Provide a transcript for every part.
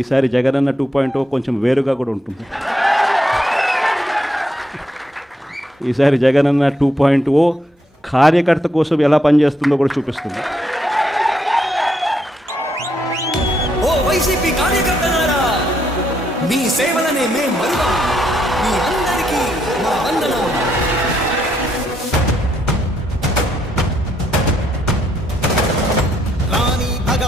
ఈసారి జగనన్న 2.0 కొంచెం వేరుగా కూడా ఉంటుంది. ఈసారి జగనన్న 2.0 కార్యకర్త కోసం ఎలా పనిచేస్తుందో కూడా చూపిస్తుంది. ఓ వైసీపీ కార్యకర్తలారా, మీ సేవలనే మేము మరువం. మీ అందరికీ మా వందనం.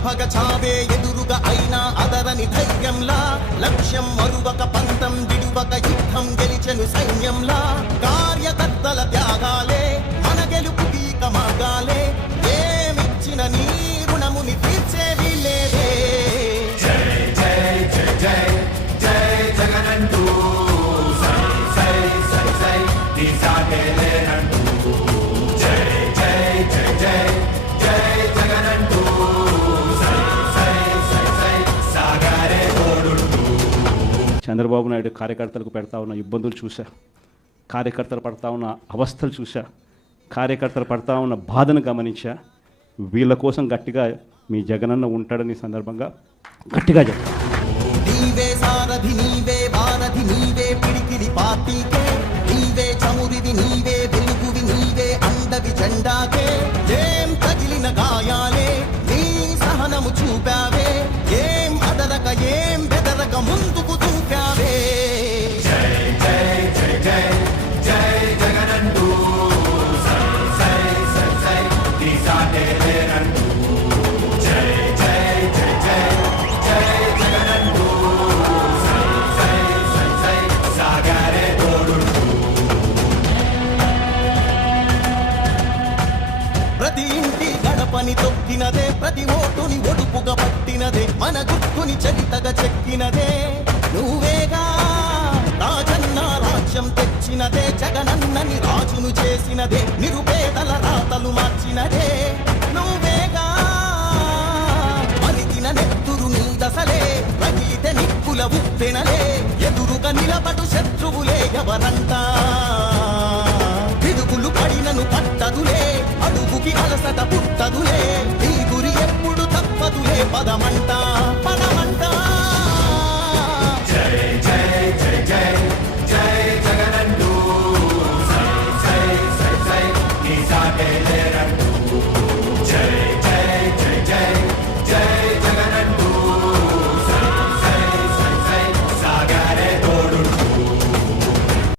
భగ చావే ఎదురుగా అయినా అదరని ధైర్యంలా, లక్ష్యం మరువక పంతం విడువక యుద్ధం గెలిచెను సైన్యంలా. కార్యకర్తల త్యాగాలే మన గెలుపు గీక మార్గాలే, ఏమిచ్చిన నీ రుణముని తీర్చేవి లేదే. జై జై జై జై జై జగనంటూ సై సై సై సై దిశాకేలేనంటూ. జై జై జై జై జై జగనంటూ చంద్రబాబు నాయుడు కార్యకర్తలకు పెడతా ఉన్న ఇబ్బందులు చూశా, కార్యకర్తలు పడతా ఉన్న అవస్థలు చూశా, కార్యకర్తలు పడతా ఉన్న బాధను గమనించా. వీళ్ళ కోసం గట్టిగా మీ జగనన్న ఉంటాడని సందర్భంగా గట్టిగా చెప్తాను. నీవే సారథి, నీవే వారధి, నీవే పిడికిలి పార్టీకే, నీవే చమురివి, నీవే వెలుగువి, నీవే అండవి జెండాకే. ఏం తగిలిన గాయాలే నీ సహనము చూపావే, ఏం అదరక ఏం బెదరక ముందుకు చూపావే. జై జై జై జై జై జగనంటూ సై సై సై సై దిశాకేలేనంటూ. జై జై జై జై జై జగనంటూ సై సై సై సై సాగారే తోడుంటూ. ప్రతి ఇంటి గడపని తొక్కినదే, ప్రతి ఓటుని ఒడుపుగా పట్టినదే, మన గుట్టుని చరితగా చెక్కినదే నువ్వేగా. రాజన్న రాజ్యం తెచ్చినదే, జగనన్నని రాజును చేసినదే, నిరుపేదల రాతలు మార్చినదే నువ్వేగా. మరిగిన నెత్తురు నీ దశలే, రగిలితే నిప్పుల ఉప్పెనలే, ఎదురుగా నిలబడు శత్రువులే ఎవరంట. పిడుగులు పడినను పట్టదులే, అడుగుకి అలసట పుట్టదులే, ఈ గురి ఎప్పుడు తప్పదులే, పదమంట పదమంట. జై జై జై జై జై జగనంటూ సై సై సై సై దిశాకేలే